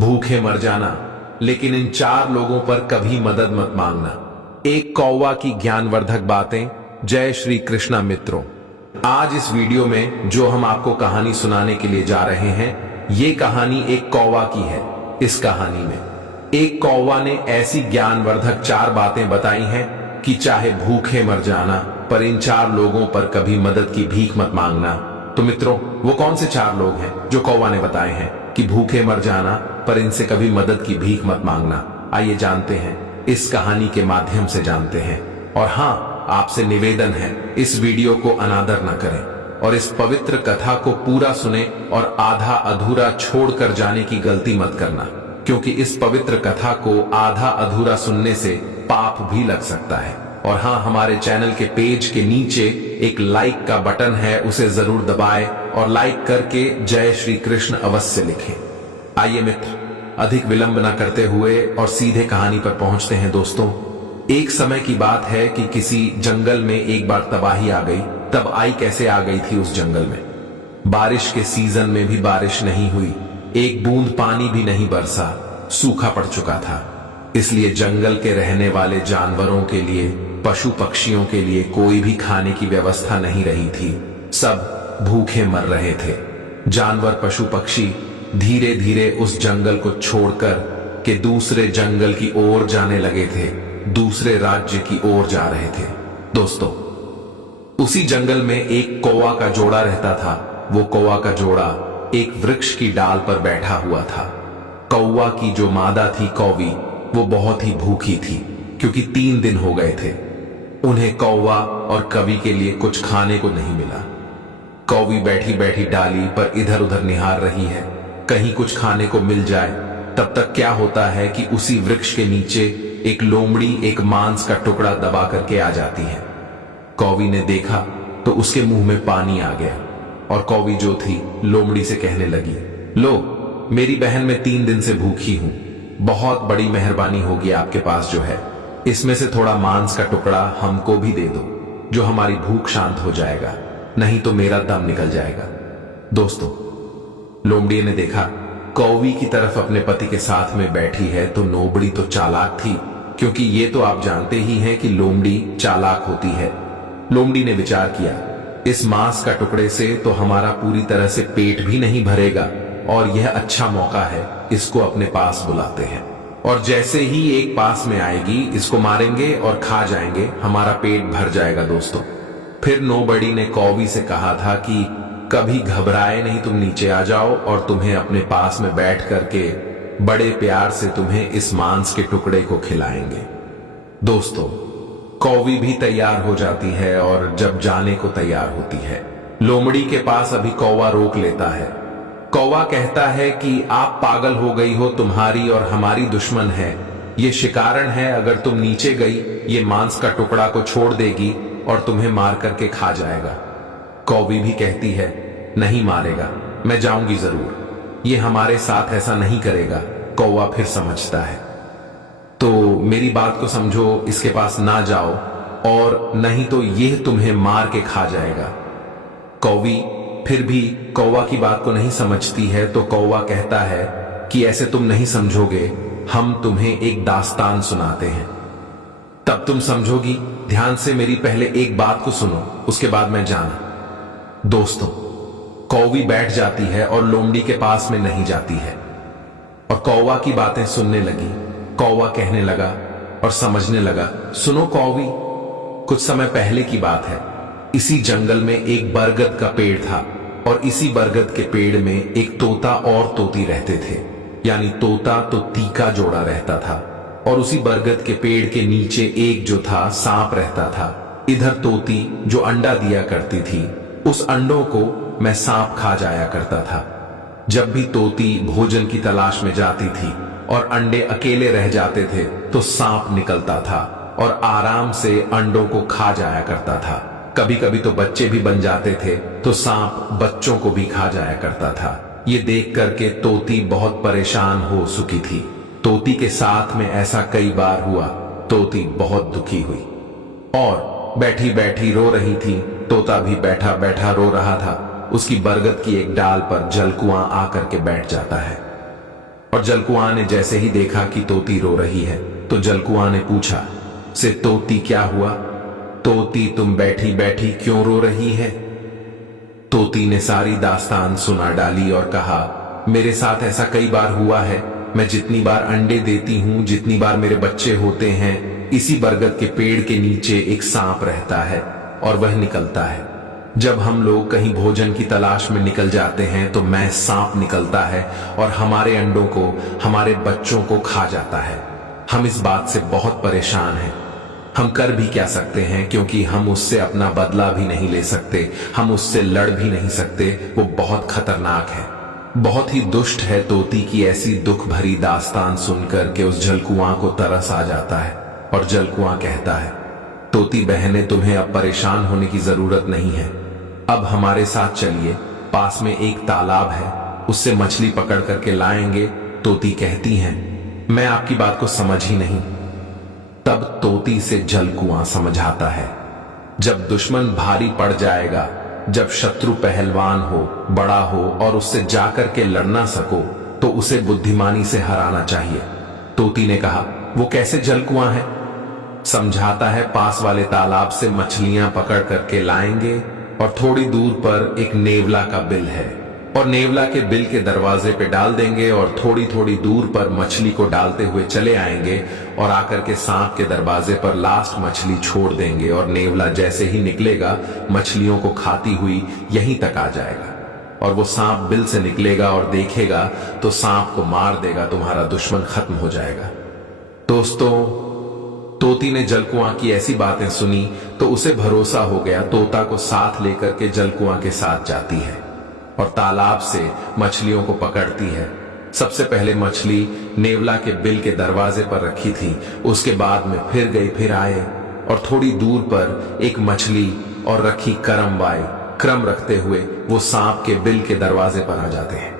भूखे मर जाना, लेकिन इन 4 लोगों पर कभी मदद मत मांगना। एक कौवा की ज्ञानवर्धक बातें। जय श्री कृष्णा मित्रों, आज इस वीडियो में जो हम आपको कहानी सुनाने के लिए जा रहे हैं, ये कहानी एक कौवा की है। इस कहानी में एक कौवा ने ऐसी ज्ञानवर्धक 4 बातें बताई हैं कि चाहे भूखे मर जाना, पर इन 4 लोगों पर कभी मदद की भीख मत मांगना। तो मित्रों, वो कौन से 4 लोग हैं जो कौवा ने बताए हैं कि भूखे मर जाना, पर इनसे कभी मदद की भीख मत मांगना? आइए जानते हैं, इस कहानी के माध्यम से जानते हैं। और हाँ, आपसे निवेदन है, इस वीडियो को अनादर न करें और इस पवित्र कथा को पूरा सुने और आधा अधूरा छोड़कर जाने की गलती मत करना, क्योंकि इस पवित्र कथा को आधा अधूरा सुनने से पाप भी लग सकता है। और हाँ, हमारे चैनल के पेज के नीचे एक लाइक का बटन है, उसे जरूर दबाएं और लाइक करके जय श्री कृष्ण अवश्य लिखें। आइए मित्र, अधिक विलंब न करते हुए और सीधे कहानी पर पहुंचते हैं। दोस्तों, एक समय की बात है कि किसी जंगल में एक बार तबाही आ गई। तब आई कैसे आ गई थी उस जंगल में? बारिश के सीजन में भी बारिश नहीं हुई, एक बूंद पानी भी नहीं बरसा, सूखा पड़ चुका था। इसलिए जंगल के रहने वाले जानवरों के लिए, पशु पक्षियों के लिए कोई भी खाने की व्यवस्था नहीं रही थी। सब भूखे मर रहे थे। जानवर, पशु पक्षी धीरे धीरे उस जंगल को छोड़कर के दूसरे जंगल की ओर जाने लगे थे, दूसरे राज्य की ओर जा रहे थे। दोस्तों, उसी जंगल में एक कौवा का जोड़ा रहता था। वो कौवा का जोड़ा एक वृक्ष की डाल पर बैठा हुआ था। कौवा की जो मादा थी कौवी, वो बहुत ही भूखी थी, क्योंकि 3 दिन हो गए थे उन्हें कौवा और कवि के लिए कुछ खाने को नहीं मिला। कौवी बैठी बैठी डाली पर इधर उधर निहार रही है, कहीं कुछ खाने को मिल जाए। तब तक क्या होता है कि उसी वृक्ष के नीचे एक लोमड़ी एक मांस का टुकड़ा दबा करके आ जाती है। कौवी ने देखा तो उसके मुंह में पानी आ गया और कौवी जो थी लोमड़ी से कहने लगी, लो, मेरी बहन मैं 3 दिन से भूखी हूं, बहुत बड़ी मेहरबानी होगी आपके पास जो है, इसमें से थोड़ा मांस का टुकड़ा हमको भी दे दो, जो हमारी भूख शांत हो जाएगा, नहीं तो मेरा दम निकल जाएगा। दोस्तों, लोमड़ी ने देखा कौवी की तरफ अपने पति के साथ में बैठी है, तो लोमड़ी तो चालाक थी, क्योंकि ये तो आप जानते ही हैं कि लोमड़ी चालाक होती है। लोमड़ी ने विचार किया, इस मांस का टुकड़े से तो हमारा पूरी तरह से पेट भी नहीं भरेगा, और यह अच्छा मौका है, इसको अपने पास बुलाते हैं, और जैसे ही एक पास में आएगी इसको मारेंगे और खा जाएंगे, हमारा पेट भर जाएगा। दोस्तों, फिर लोमड़ी ने कौवी से कहा था कि कभी घबराए नहीं, तुम नीचे आ जाओ और तुम्हें अपने पास में बैठ करके बड़े प्यार से तुम्हें इस मांस के टुकड़े को खिलाएंगे। दोस्तों, कौवी भी तैयार हो जाती है और जब जाने को तैयार होती है, लोमड़ी के पास अभी कौवा रोक लेता है। कौवा कहता है कि आप पागल हो गई हो, तुम्हारी और हमारी दुश्मन है, ये शिकारण है, अगर तुम नीचे गई ये मांस का टुकड़ा को छोड़ देगी और तुम्हें मार करके खा जाएगा। कौवी भी कहती है, नहीं मारेगा, मैं जाऊंगी जरूर, ये हमारे साथ ऐसा नहीं करेगा। कौवा फिर समझता है, तो मेरी बात को समझो, इसके पास ना जाओ और नहीं तो यह तुम्हें मार के खा जाएगा। कौवी फिर भी कौवा की बात को नहीं समझती है, तो कौवा कहता है कि ऐसे तुम नहीं समझोगे, हम तुम्हें एक दास्तान सुनाते हैं, तब तुम समझोगी। ध्यान से मेरी पहले एक बात को सुनो, उसके बाद मैं जाना। दोस्तों, कौवी बैठ जाती है और लोमड़ी के पास में नहीं जाती है और कौवा की बातें सुनने लगी। कौवा कहने लगा और समझने लगा, सुनो कौवी, कुछ समय पहले की बात है, इसी जंगल में एक बरगद का पेड़ था और इसी बरगद के पेड़ में एक तोता और तोती रहते थे, यानी तोता तो तीका जोड़ा रहता था, और उसी बरगद के पेड़ के नीचे एक जो था सांप रहता था। इधर तोती जो अंडा दिया करती थी, उस अंडों को मैं सांप खा जाया करता था। जब भी तोती भोजन की तलाश में जाती थी और अंडे अकेले रह जाते थे, तो सांप निकलता था और आराम से अंडों को खा जाया करता था। कभी कभी तो बच्चे भी बन जाते थे, तो सांप बच्चों को भी खा जाया करता था। ये देख करके तोती बहुत परेशान हो चुकी थी। तोती के साथ में ऐसा कई बार हुआ। तोती बहुत दुखी हुई और बैठी बैठी रो रही थी। तोता भी बैठा बैठा रो रहा था। उसकी बरगद की एक डाल पर जलकुआं आकर के बैठ जाता है। और जलकुआं ने जैसे ही देखा कि तोती रो रही है तो जलकुआं ने पूछा, से तोती क्या हुआ? तोती तुम बैठी बैठी क्यों रो रही है? तोती ने सारी दास्तान सुना डाली और कहा, मेरे साथ ऐसा कई बार हुआ है। मैं जितनी बार अंडे देती हूं, जितनी बार मेरे बच्चे होते हैं, इसी बरगद के पेड़ के नीचे एक सांप रहता है और वह निकलता है। जब हम लोग कहीं भोजन की तलाश में निकल जाते हैं तो मैं सांप निकलता है और हमारे अंडों को, हमारे बच्चों को खा जाता है। हम इस बात से बहुत परेशान हैं। हम कर भी क्या सकते हैं, क्योंकि हम उससे अपना बदला भी नहीं ले सकते, हम उससे लड़ भी नहीं सकते। वो बहुत खतरनाक है, बहुत ही दुष्ट है। तोती की ऐसी दुख भरी दास्तान सुनकर के उस जलकुआं को तरस आ जाता है और जलकुआं कहता है, तोती बहने, तुम्हें अब परेशान होने की जरूरत नहीं है। अब हमारे साथ चलिए, पास में एक तालाब है, उससे मछली पकड़ करके लाएंगे। तोती कहती हैं, मैं आपकी बात को समझ ही नहीं। तब तोती से जलकुआं समझाता है, जब दुश्मन भारी पड़ जाएगा, जब शत्रु पहलवान हो, बड़ा हो और उससे जाकर के लड़ ना सको, तो उसे बुद्धिमानी से हराना चाहिए। तोती ने कहा, वो कैसे जलकुआं है? समझाता है, पास वाले तालाब से मछलियां पकड़ करके लाएंगे और थोड़ी दूर पर एक नेवला का बिल है और नेवला के बिल के दरवाजे पे डाल देंगे और थोड़ी थोड़ी दूर पर मछली को डालते हुए चले आएंगे और आकर के सांप के दरवाजे पर लास्ट मछली छोड़ देंगे और नेवला जैसे ही निकलेगा मछलियों को खाती हुई यहीं तक आ जाएगा और वो सांप बिल से निकलेगा और देखेगा तो सांप को मार देगा, तुम्हारा दुश्मन खत्म हो जाएगा। दोस्तों, तोती ने जलकुआं की ऐसी बातें सुनी तो उसे भरोसा हो गया। तोता को साथ लेकर के जलकुआं के साथ जाती है और तालाब से मछलियों को पकड़ती है। सबसे पहले मछली नेवला के बिल के दरवाजे पर रखी थी, उसके बाद में फिर गई, फिर आए और थोड़ी दूर पर एक मछली और रखी क्रम रखते हुए वो सांप के बिल के दरवाजे पर आ जाते हैं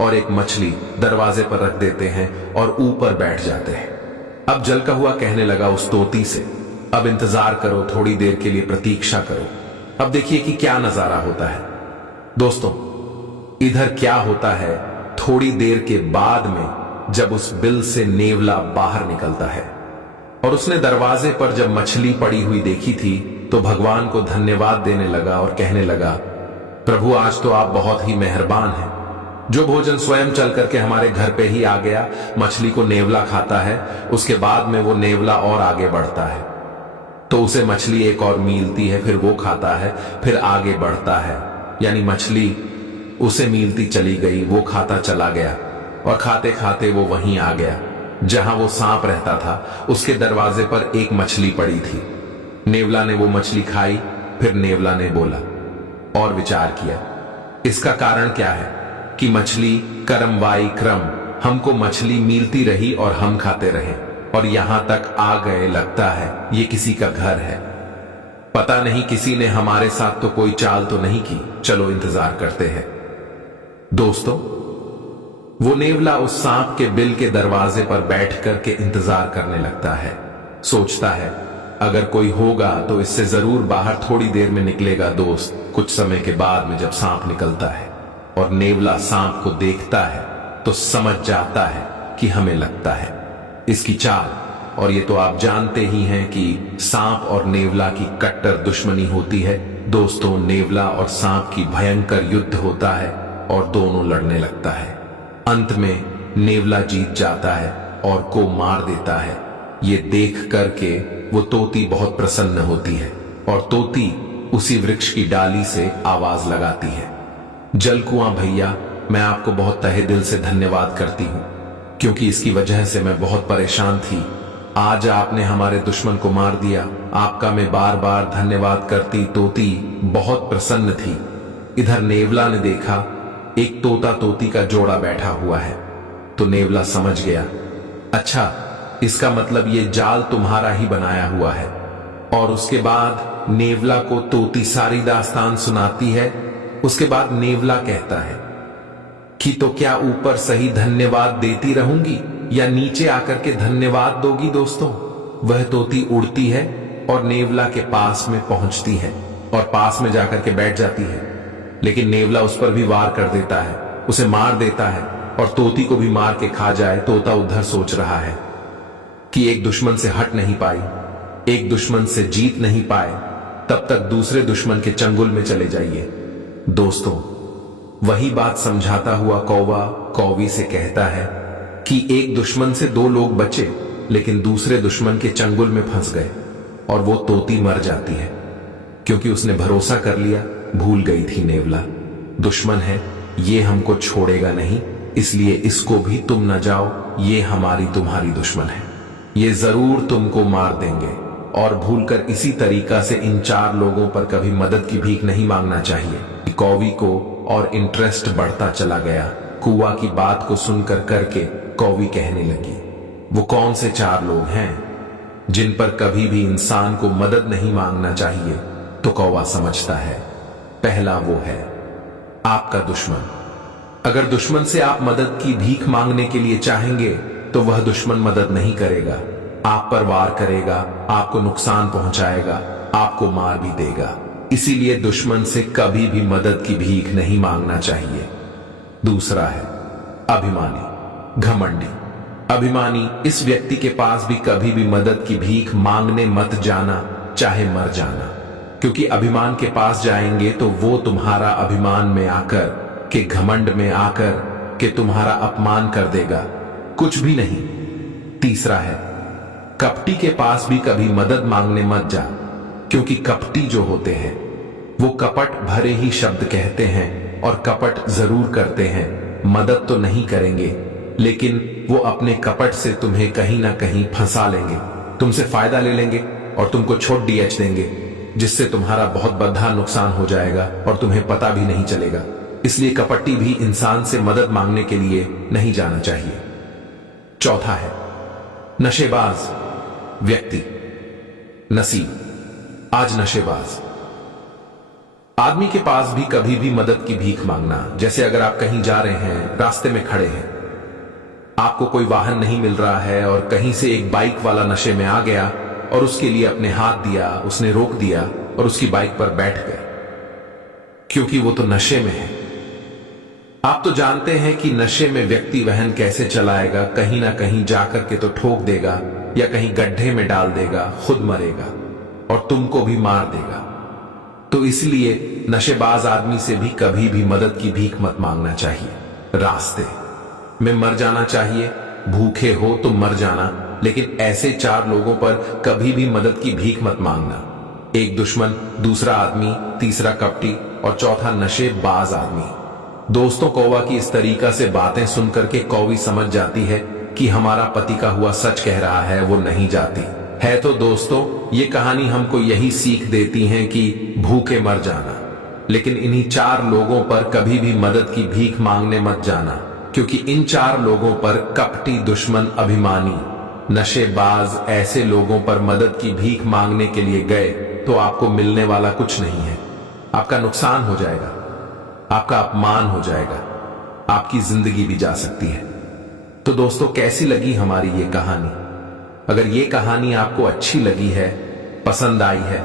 और एक मछली दरवाजे पर रख देते हैं और ऊपर बैठ जाते हैं। अब जलका हुआ कहने लगा उस तोती से, अब इंतजार करो, थोड़ी देर के लिए प्रतीक्षा करो, अब देखिए कि क्या नजारा होता है। दोस्तों, इधर क्या होता है, थोड़ी देर के बाद में जब उस बिल से नेवला बाहर निकलता है और उसने दरवाजे पर जब मछली पड़ी हुई देखी थी तो भगवान को धन्यवाद देने लगा और कहने लगा, प्रभु आज तो आप बहुत ही मेहरबान हैं, जो भोजन स्वयं चल करके हमारे घर पे ही आ गया। मछली को नेवला खाता है, उसके बाद में वो नेवला और आगे बढ़ता है तो उसे मछली एक और मीलती है, फिर वो खाता है, फिर आगे बढ़ता है, यानी मछली उसे मीलती चली गई, वो खाता चला गया और खाते खाते वो वहीं आ गया जहां वो सांप रहता था। उसके दरवाजे पर एक मछली पड़ी थी। नेवला ने वो मछली खाई, फिर नेवला ने बोला और विचार किया, इसका कारण क्या है कि मछली क्रम हमको मछली मिलती रही और हम खाते रहे और यहां तक आ गए, लगता है ये किसी का घर है। पता नहीं किसी ने हमारे साथ तो कोई चाल तो नहीं की, चलो इंतजार करते हैं। दोस्तों, वो नेवला उस सांप के बिल के दरवाजे पर बैठ करके इंतजार करने लगता है। सोचता है अगर कोई होगा तो इससे जरूर बाहर थोड़ी देर में निकलेगा। दोस्त, कुछ समय के बाद में जब सांप निकलता है और नेवला सांप को देखता है तो समझ जाता है कि हमें लगता है इसकी चाल, और ये तो आप जानते ही हैं कि सांप और नेवला की कट्टर दुश्मनी होती है। दोस्तों, नेवला और सांप की भयंकर युद्ध होता है और दोनों लड़ने लगता है। अंत में नेवला जीत जाता है और को मार देता है। ये देख करके वो तोती बहुत प्रसन्न होती है और तोती उसी वृक्ष की डाली से आवाज लगाती है, जलकुआं भैया, मैं आपको बहुत तहे दिल से धन्यवाद करती हूं, क्योंकि इसकी वजह से मैं बहुत परेशान थी। आज आपने हमारे दुश्मन को मार दिया, आपका मैं बार बार धन्यवाद करती। तोती बहुत प्रसन्न थी। इधर नेवला ने देखा एक तोता तोती का जोड़ा बैठा हुआ है तो नेवला समझ गया, अच्छा इसका मतलब ये जाल तुम्हारा ही बनाया हुआ है। और उसके बाद नेवला को तोती सारी दास्तान सुनाती है। उसके बाद नेवला कहता है कि तो क्या ऊपर सही धन्यवाद देती रहूंगी या नीचे आकर के धन्यवाद दोगी? दोस्तों, वह तोती उड़ती है और नेवला के पास में पहुंचती है और पास में जाकर के बैठ जाती है, लेकिन नेवला उस पर भी वार कर देता है, उसे मार देता है और तोती को भी मार के खा जाए। तोता उधर सोच रहा है कि एक दुश्मन से हट नहीं पाई, एक दुश्मन से जीत नहीं पाए, तब तक दूसरे दुश्मन के चंगुल में चले जाइए। दोस्तों, वही बात समझाता हुआ कौवा कौवी से कहता है कि एक दुश्मन से दो लोग बचे, लेकिन दूसरे दुश्मन के चंगुल में फंस गए और वो तोती मर जाती है, क्योंकि उसने भरोसा कर लिया, भूल गई थी नेवला। दुश्मन है, ये हमको छोड़ेगा नहीं, इसलिए इसको भी तुम न जाओ, ये हमारी तुम्हारी दुश्मन है, ये जरूर तुमको मार देंगे। और भूलकर इसी तरीका से इन चार लोगों पर कभी मदद की भीख नहीं मांगना चाहिए। कौवी को और इंटरेस्ट बढ़ता चला गया। कौवा की बात को सुनकर करके कौवी कहने लगी, वो कौन से चार लोग हैं जिन पर कभी भी इंसान को मदद नहीं मांगना चाहिए? तो कौवा समझता है, पहला वो है आपका दुश्मन। अगर दुश्मन से आप मदद की भीख मांगने के लिए चाहेंगे तो वह दुश्मन मदद नहीं करेगा, आप पर वार करेगा, आपको नुकसान पहुंचाएगा, आपको मार भी देगा। इसीलिए दुश्मन से कभी भी मदद की भीख नहीं मांगना चाहिए। दूसरा है अभिमानी, घमंडी। अभिमानी इस व्यक्ति के पास भी कभी भी मदद की भीख मांगने मत जाना, चाहे मर जाना, क्योंकि अभिमान के पास जाएंगे तो वो तुम्हारा अभिमान में आकर के, घमंड में आकर के तुम्हारा अपमान कर देगा, कुछ भी नहीं। तीसरा है कपटी के पास भी कभी मदद मांगने मत जा, क्योंकि कपटी जो होते हैं वो कपट भरे ही शब्द कहते हैं और कपट जरूर करते हैं, मदद तो नहीं करेंगे, लेकिन वो अपने कपट से तुम्हें कहीं ना कहीं फंसा लेंगे, तुमसे फायदा ले लेंगे और तुमको छोड़ डीएच देंगे, जिससे तुम्हारा बहुत बड़ा नुकसान हो जाएगा और तुम्हें पता भी नहीं चलेगा। इसलिए कपटी भी इंसान से मदद मांगने के लिए नहीं जाना चाहिए। चौथा है नशेबाज व्यक्ति। नसीब आज नशेबाज आदमी के पास भी कभी भी मदद की भीख मांगना, जैसे अगर आप कहीं जा रहे हैं, रास्ते में खड़े हैं, आपको कोई वाहन नहीं मिल रहा है और कहीं से एक बाइक वाला नशे में आ गया और उसके लिए अपने हाथ दिया, उसने रोक दिया और उसकी बाइक पर बैठ गए, क्योंकि वो तो नशे में है। आप तो जानते हैं कि नशे में व्यक्ति वाहन कैसे चलाएगा, कहीं ना कहीं जाकर के तो ठोक देगा या कहीं गड्ढे में डाल देगा, खुद मरेगा और तुमको भी मार देगा। तो इसलिए नशेबाज आदमी से भी कभी भी मदद की भीख मत मांगना चाहिए। रास्ते में मर जाना चाहिए, भूखे हो तो मर जाना, लेकिन ऐसे चार लोगों पर कभी भी मदद की भीख मत मांगना। एक दुश्मन, दूसरा आदमी, तीसरा कपटी और चौथा नशेबाज आदमी। दोस्तों, कौवा की इस तरीका से बातें सुनकर के कौवी समझ जाती है कि हमारा पति का हुआ सच कह रहा है, वो नहीं जाती है। तो दोस्तों, ये कहानी हमको यही सीख देती है कि भूखे मर जाना, लेकिन इन्हीं चार लोगों पर कभी भी मदद की भीख मांगने मत जाना, क्योंकि इन चार लोगों पर कपटी, दुश्मन, अभिमानी, नशेबाज ऐसे लोगों पर मदद की भीख मांगने के लिए गए तो आपको मिलने वाला कुछ नहीं है। आपका नुकसान हो जाएगा, आपका अपमान हो जाएगा, आपकी जिंदगी भी जा सकती है। तो दोस्तों, कैसी लगी हमारी ये कहानी? अगर ये कहानी आपको अच्छी लगी है, पसंद आई है,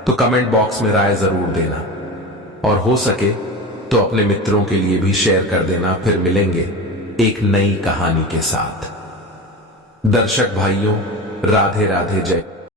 तो कमेंट बॉक्स में राय जरूर देना और हो सके तो अपने मित्रों के लिए भी शेयर कर देना। फिर मिलेंगे एक नई कहानी के साथ। दर्शक भाइयों, राधे राधे, जय।